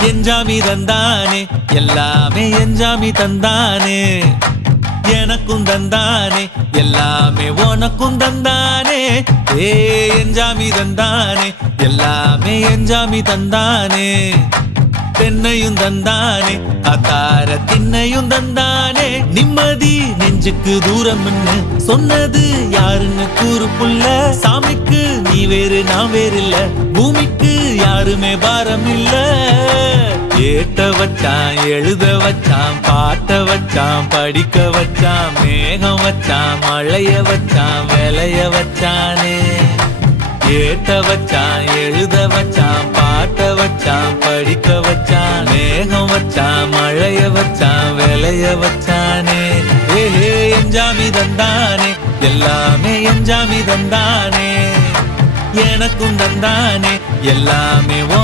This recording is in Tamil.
எஞ்சாமி தந்தானே எல்லாமே எஞ்சாமி தந்தானே எனக்கும் தந்தானே எல்லாமே உனக்கும் தந்தானே ஏ எஞ்சாமி தந்தானே எல்லாமே எஞ்சாமி தந்தானே தென்னையும் தந்தானே அத்தார திண்ணையும் தந்தானே நிம்மதி நெஞ்சுக்கு தூரம் சொன்னது யாருன்னு கூறு புள்ள சாமிக்கு நீ வேறு நான் வேறு இல்ல பூமிக்கு யாருமே பாரம் இல்ல ஏட்ட வச்சான் எழுத வச்சான் பாட்ட வச்சான் படிக்க வச்சான் மேகம் வச்சான் மழைய வச்சான் விளைய வச்சானே ஏட்ட வச்சான் எழுத வச்சான் பாட்ட வச்சான் படிக்க வச்சான் மேகம் வச்சான் மழைய வச்சான் விளைய வச்சானே ஏஹே எஞ்சாமி தந்தானே எல்லாமே எஞ்சாமி தந்தானே எனக்கும் தந்தானே எல்லாமே